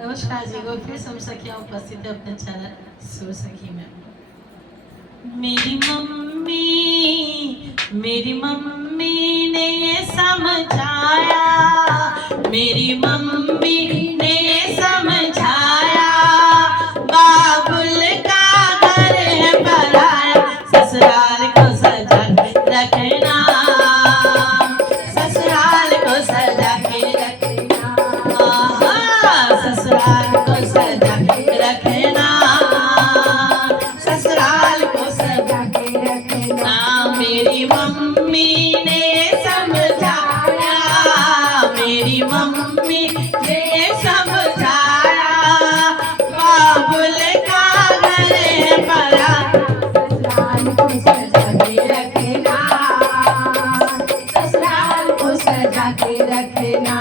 नमस्कार जी, वो फिर सब सखियाँ उपस्थित है अपने चैनल सो सखी में। मेरी मम्मी ने ये समझाया, मेरी मम्मी ने ये समझाया, बाबुल का घर है पराया, ससुराल को सजा के रखना, ससुराल को सजा के रखना, ससुराल को सजा के रखना, ससुराल को सजा के रखना। मेरी मम्मी ने समझाया, मेरी मम्मी ने समझाया, बाबुल का घर है पराया, ससुराल को सजा के रखना, ससुराल को सजा के रखना,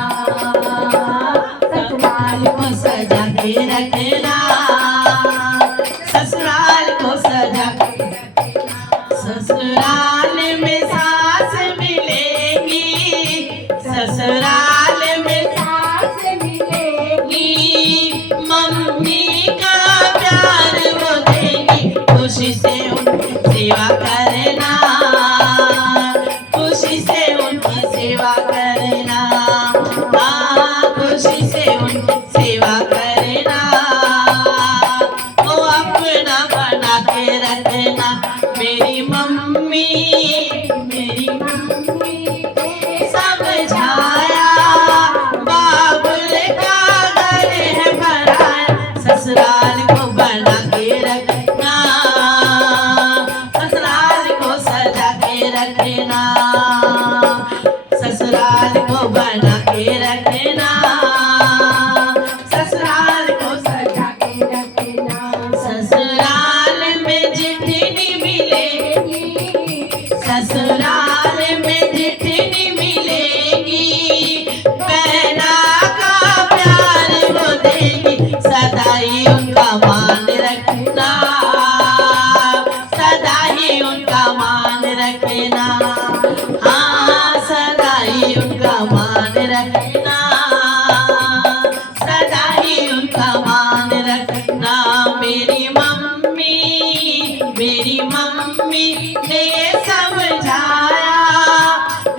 ससुराल को सजा के रखना, ससुराल को सजा के रखना। ससुराल में सास मिलेगी, ससुराल में सास मिलेगी, मम्मी का प्यार वो देगी, खुशी से उनकी सेवा करना, खुशी से उनकी सेवा करना, खुशी से उनकी सेवा करना, वो अपना बना के रखना। मेरी मम्मी समझाया, बाबुल का घर है पराया, ससुराल को बना के रखना, ससुराल को सजा के रखना, ससुराल को बना के रखना, ससुराल को सजा के रखना। ससुराल में जितनी मिलेगी, ससुराल में जितनी मिलेगी, बहना का प्यार वो देगी, सदा ही उनका मान रखना, सदा ही उनका मान रखना, हाँ सदा ही उनका मान रखना, सदा ही उनका मान रखना। मेरी मम्मी ने समझाया,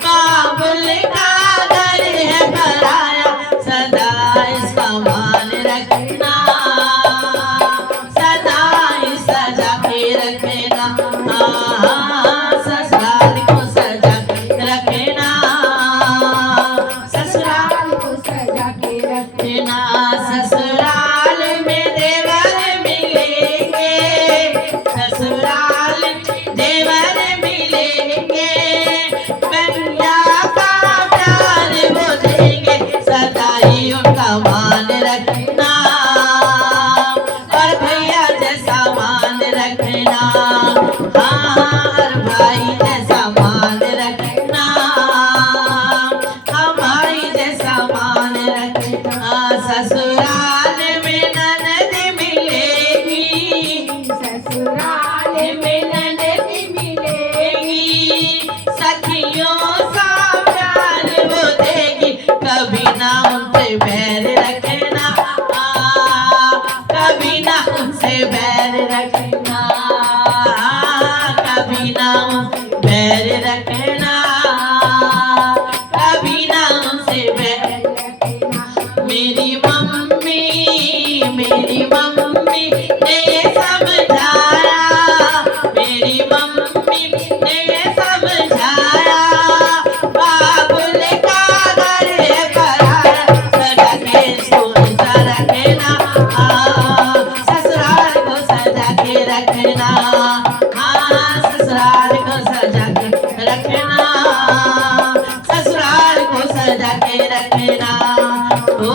बाबुल का घर है पराया, सदा इसका मान रखना, सदा ही सजा के रखना, ससुराल को सजा के रखना, ससुराल को सजा के रखना। ससुराल में देवर मिलेंगे, ससुराल देवर मिलेंगे, भैया का प्यार वो देंगे, सदा ही उनका मान रखना, और भैया जैसा मान रखना, हाँ और भाई जैसा मान रखना, हाँ भाई जैसा मान रखना। ससुराल में ननद मिलेगी, ससुराल में ननद मिलेगी, सखियों सा प्यार वो देगी, कभी ना उनसे बैर रखना, कभी ना उनसे बैर रखना, कभी ना उनसे बैर रखना, कभी ना उनसे बैर रखना। मेरी मम्मी ने ये समझाया, मेरी मम्मी ने ये समझाया, बाबुल का घर है पराया, सजा के सोचा रखना, ससुराल को सजा के रखना, ससुराल को सजा के रखना, ससुराल को सजा के रखना, ओ